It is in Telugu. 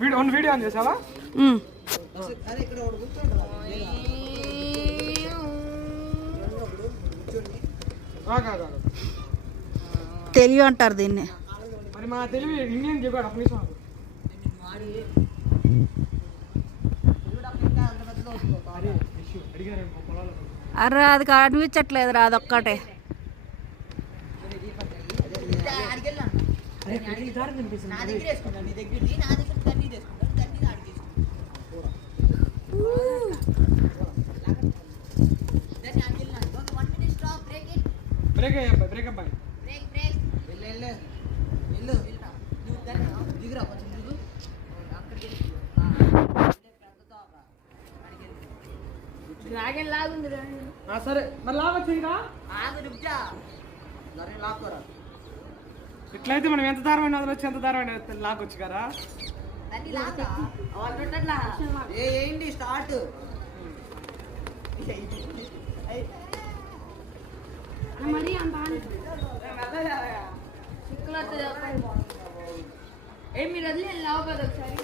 వీడియో ఆన్ చేసావా? తెలివి అంటారు దీన్ని. మరి మా తెలివి ఇండియన్ చెప్పాడు అప్పుడు. అర్రా అది కనిపించట్లేదురా, అదొక్కటే. సరే మరి లాగొచ్చు ఇంకా. ఇట్లయితే మనం ఎంత దారమైన వదలొచ్చు, ఎంత దారమైన లాగొచ్చు కదా. ఏంటి స్టార్ట్? మరి అంత ఏం మీరు వదిలే లావు కదా ఒకసారి.